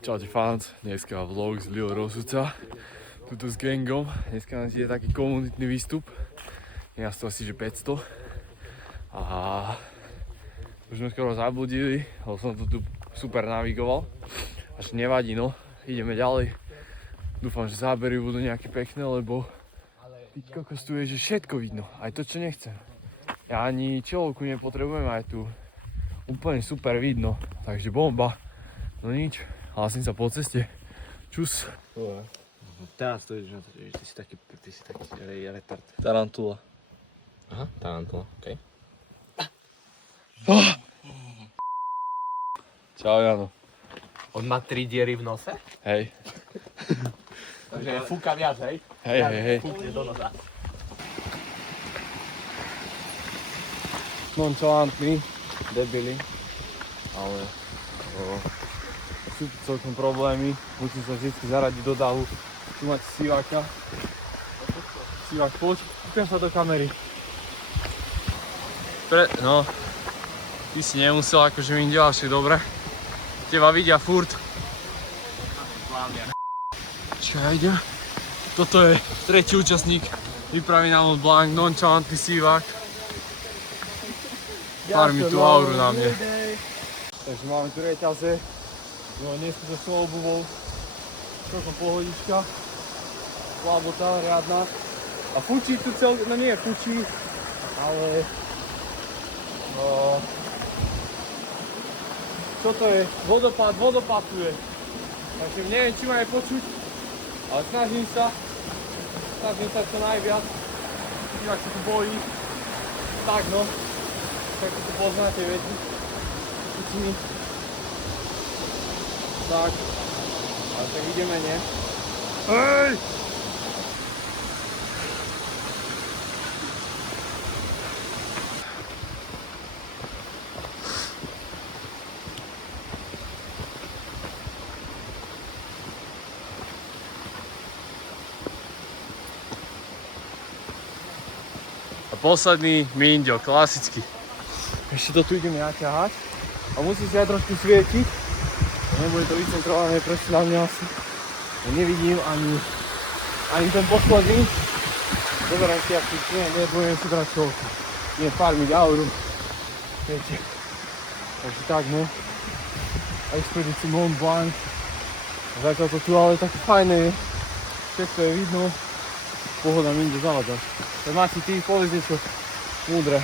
Čaute fans, dneska vlog z Lil Rozsudca, tuto s gangom. Dneska nás je taký komunitný výstup, je nás to asi že 500 a už sme skoro zabludili, lebo som to tu super navigoval, až nevadí no, ideme ďalej. Dúfam, že zábery budú nejaké pekné, lebo ty kokos tu je, že všetko vidno, aj to čo nechcem. Ja ani čelovku nepotrebujem, aj tu úplne super vidno, takže bomba. No nič, hlasím sa po ceste. Čus. Teraz to ideš na to, že ty si taký retard. Tarantula. Aha, tarantula, okej. Čau Jano. On má 3 diery v nose? Hej. Takže fúka viac, hej? Hej. Fúkne do nosa. Nonchalantný, debili. Ale sú tu celkom problémy. Musím sa vždy zaradiť do dahu. Tu máte Siváka. Sivák, poď, kúpim sa do kamery. No, ty si nemusel, akože mi ďalšie, dobre? Teba vidia furt. Čakaj, ja idem. Toto je tretí účastník výpravy na Mont Blanc, nonchalantný Sivák. Pár mi tú auru na mne. Takže máme tu reťaze. No, neskutočnou obuvou. Celkom pohodička. Slabota riadna. A fučí tu celkom, no nie fučí, ale... Čo to je? Vodopád tu je. Takže neviem, či ma je počuť, ale snažím sa čo najviac. Ak sa tu bojí. Tak no. Tak to poznáte, viete. Kuciny. Tak. Ale tak ideme, nie? Hej! A posledný Minďo, klasicky. Ešte to tu ideme naťahať a musím si aj trošku svietiť. Nebude to vycentrované proste na mňa asi. Ja nevidím ani ten posledný. Doberám si aký nebudem si brať čovku. Nie farmiť auru. Viete. Takže tak no. A expedícii Mont Blanc. Zatiaľ to tu ale také fajné je. Všetko je vidno. Pohoda mi ide zavadzaš. Tak máte ty povedz niečo múdre.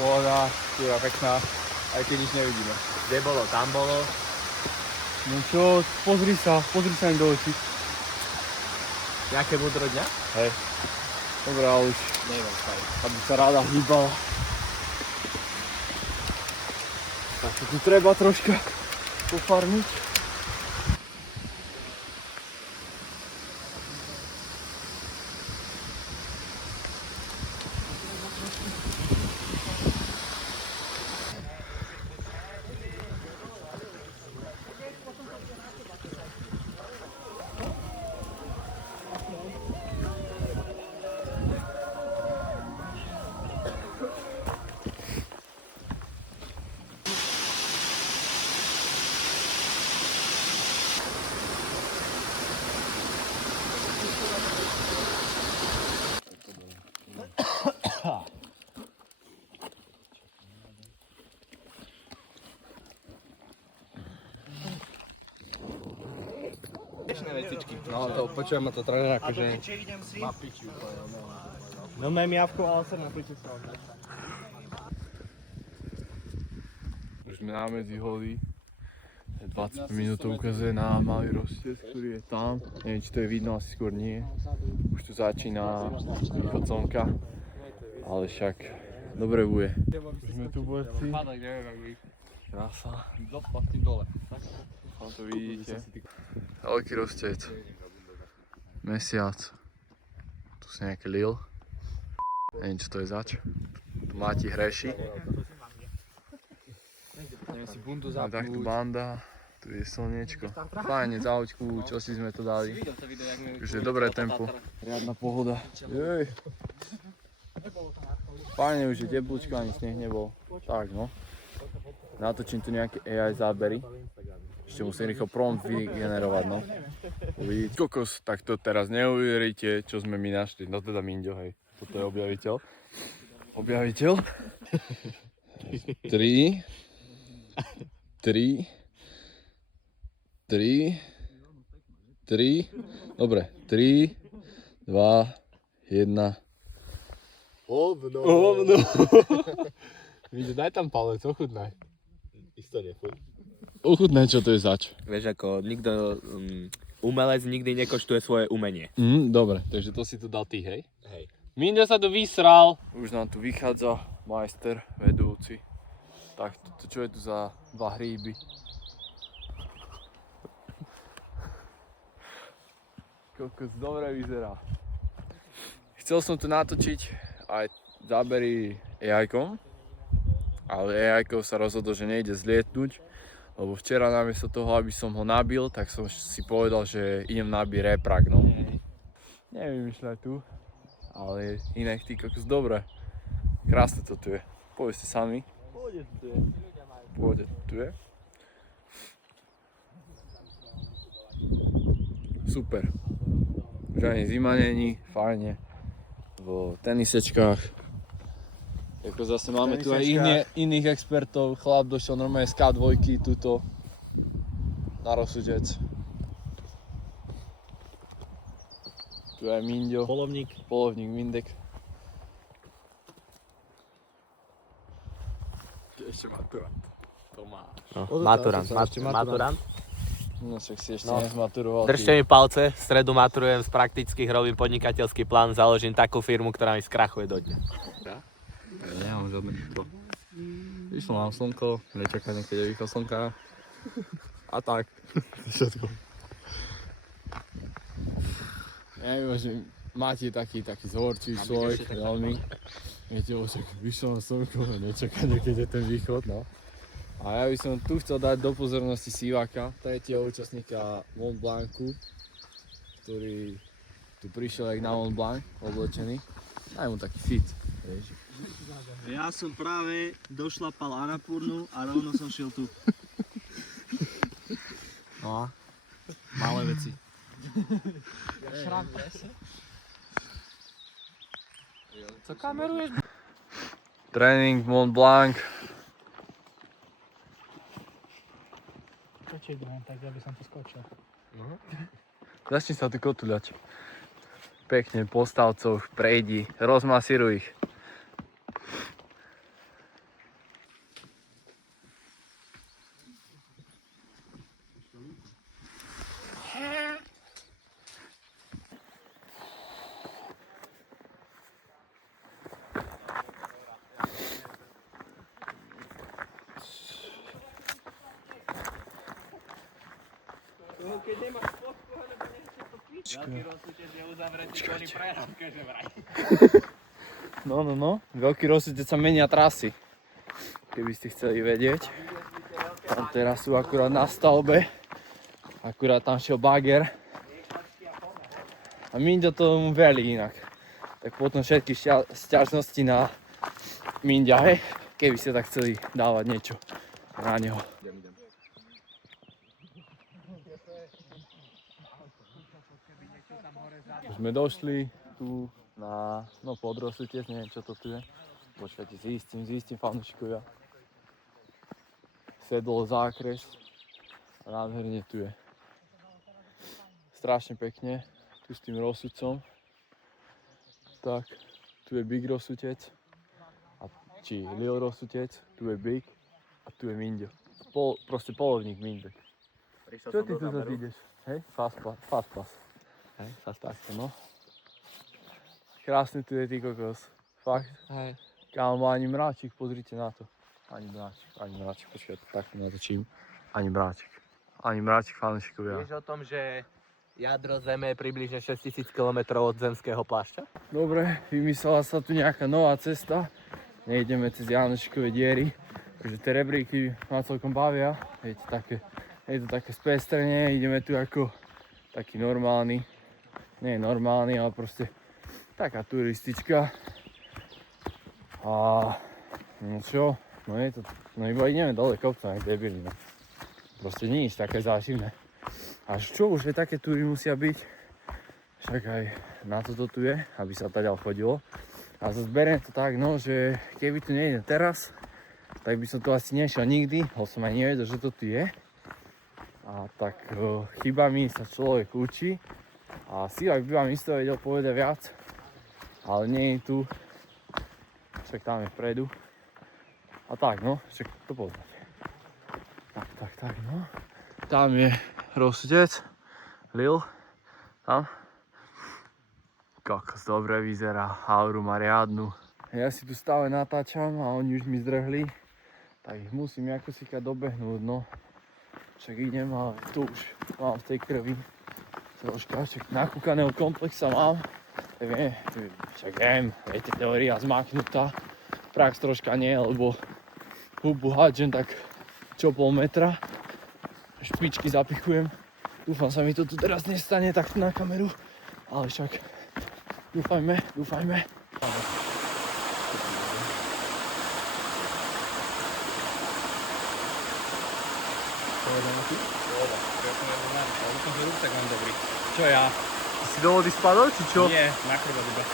Pohoda, je pekná, aj keď nič nevidíme. Kde bolo, tam bolo. No čo, pozri sa im do očí. Nejaké múdro dňa? Hej. Dobre, ale už, Neviem, stále. aby sa ráda hýbala. Tak tu treba troška pofarmiť. No to počujem ma to trošku akože... Má piči úplne, No mám javku, ale sa na piči som. Už sme na medzi hody. 20 minút to ukazuje na malý rozstez, ktorý je tam. Neviem, či to je vidno, asi skôr nie. Už tu začína východ slnka. Ale však dobre bude. Už sme tu borci. Krása. Doplatím dole. Tam to vidíte. Veľký rozstez. Mesiac. Tu sú nejaké Lil. Neviem, čo to je zač. Tu Mati hreši. Neviem si bundu A tak tu zapnúť. banda. Tu je slniečko. Fajne, za aučku, čo si sme to dali. Už je dobré tempo. Riadna pohoda. Jej. Fajne, už je teplúčko, ani sneh nebol. Tak no. Natočím tu nejaké AI zábery. Ešte musím rýchlo prompt vygenerovať, no. Uvidíte. Kokos, tak to teraz neuveríte, čo sme my našli. No teda Minďo, hej. Toto je objaviteľ. Objaviteľ. 3. Dobre, 3, 2, 1. Hovno. Vidíš, daj tam palec, ochutnaj. Isto nefuj. Ochutnaj, čo to je zač. Vieš, ako nikto, umelec nikdy nekoštuje svoje umenie. Dobre, takže to si tu dal ty, hej? Hej. Minďo sa tu vysral. Už nám tu vychádza majster, vedúci. Tak, čo je tu za dva hríby? Kokos, dobre vyzerá. Chcel som tu natočiť aj zábery AI-kom, ale AI-kou sa rozhodol, že nejde zlietnúť, lebo včera namiesto toho, aby som ho nabil, tak som si povedal, že idem nabiť reprak, no. Nevymýšľaj tu, ale inak ty kokos, dobre. Krásne to tu je. Povedzte sami. Pôjde tu je. Super. Už ani zima není, fajne. V tenisečkách. Jako zase máme tu aj iných expertov. Chlap došiel normálne z K2 tuto na Rozsudec. Tu je aj Minďo. Polovník Mindek. Ešte maturant. Tomáš. Maturant. No však si ešte nezmaturoval. Držte mi palce, v stredu maturujem z praktických, robím podnikateľský plán, založím takú firmu, ktorá mi skrachuje do dňa. Ja nemám žiadne to. Vyšlo nám slnko, nečaká niekedy východ slnka. A tak. Všetko. Ja neviem, že máte taký zhorčí človek, veľmi. Viete, však vyšlo nám slnko, nečaká niekedy ten východ, no. A ja by som tu chcel dať do pozornosti Siváka, tretieho účastníka Mont Blancu, ktorý tu prišiel jak na Mont Blanc, oblečený. Daj mu taký fit, vieš. Ja som práve došlapal Annapurnu a rovno som šiel tu. No a malé veci. Co kameruješ? Tréning Mont Blanc. Skočiť len tak, aby som to skočil. Začni sa tu kotuľať. Pekne po stavcoch prejdi, rozmasíruj ich. Veľký rozsúťaž je uzavretý kvôli prerábke, že vraj. No. Veľký rozsudec sa menia trasy. Keby ste chceli vedieť. Tam teraz sú akurát na stavbe. Akurát tam šiel bager. A Minďo tomu velí inak. Tak potom všetky sťažnosti na Minďa, hej. Keby ste tak chceli dávať niečo na neho. Už sme došli tu na pod Rozsudec, neviem čo to tu je. Počkajte, zistím fanúšikovia. Sedlo zákres a nádherne tu je. Strašne pekne, tu s tým rozsudcom. Tak, tu je Big Rozsudec, či Lil Rozsudec, tu je Big a tu je Minďo. Proste polovník Mindek. Čo ty tu zase ideš? Hej? Fast pass. Hej, fast pass. No. Krásny tu je, ty kokos. Fakt. Hej. Kámo, ani mráčik, pozrite na to. Ani mráčik, počkaj, takto natočím. Ani mráčik fanúšikovia. Vieš o tom, že jadro Zeme je približne 6000 km od zemského plášťa? Dobre, vymyslela sa tu nejaká nová cesta. Nejdeme cez Janošikové diery. Takže tie rebríky ma celkom bavia. Je to také spestrenie, ideme tu ako taký normálny. Nie normálny, ale proste taká turistička. A no čo? No je to, no iba ideme dole kopcom, jak debili, no. proste nič také záživné. Až čo už je také túry musia byť, však aj na to tu je, aby sa taďal chodilo. A zase beriem to tak, no, že keby tu nejdem teraz, tak by som tu asi nešiel nikdy, lebo som aj nevedel, že to tu je. A tak chybami sa človek učí a si ak by vám isto vedel povedať viac, ale nie je tu, však tam je vpredu. A tak no, však to poznáte. Tak no. Tam je Rostec, Lil, tam. Kokos, dobre vyzerá, auru má riadnu. Ja si tu stále natáčam a oni už mi zdrhli, tak ich musím ako si dobehnúť, no. Však idem, ale tu už mám v tej krvi troška, však nakúkaného komplexa mám. Však viem, viete, teória zmaknutá, prax troška nie, lebo hubu hádžem tak čo pol metra. Špičky zapichujem. Dúfam sa mi to tu teraz nestane takto na kameru, ale však dúfajme. Čo ja? Si do vody spadol, či čo? Nie, na chrbát iba.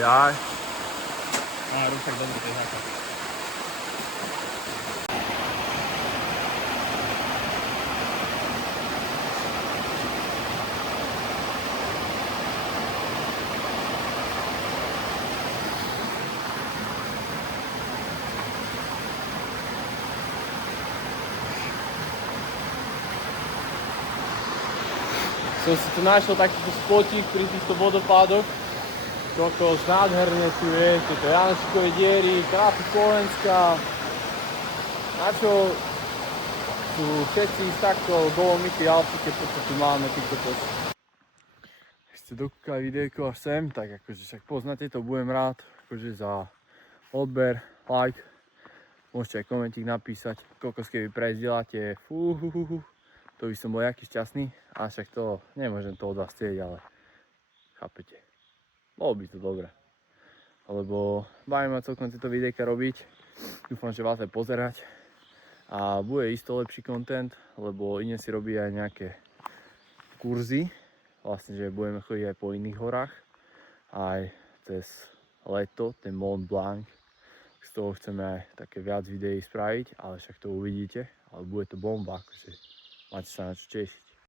Jaj. Rúšak dobrý, to je základ. Som si tu našiel takýto spotík pri týchto vodopádoch. Kokos, nádherne tu je, tieto Janšikové diery, Krapy Slovenská. Na čo sú všetci z takto Dolomity, Alpy, keď to tu máme, týchto post. Keď ste dokúkali videjko až sem, tak akože však poznáte to, budem rád akože za odber, like. Môžete aj komentík napísať, kokos keby prezdieľate, to by som bol jaký šťastný, a však to nemôžem to od vás chcieť, ale chápete. Bolo by to dobré, lebo baví ma celkom tieto videjka robiť, dúfam, že vás aj pozerať a bude isto lepší content, lebo idem si robiť aj nejaké kurzy, vlastne, že budeme chodiť aj po iných horách, aj cez leto, ten Mont Blanc, z toho chceme aj také viac videí spraviť, ale však to uvidíte, ale bude to bomba, akože máte sa na čo tešiť.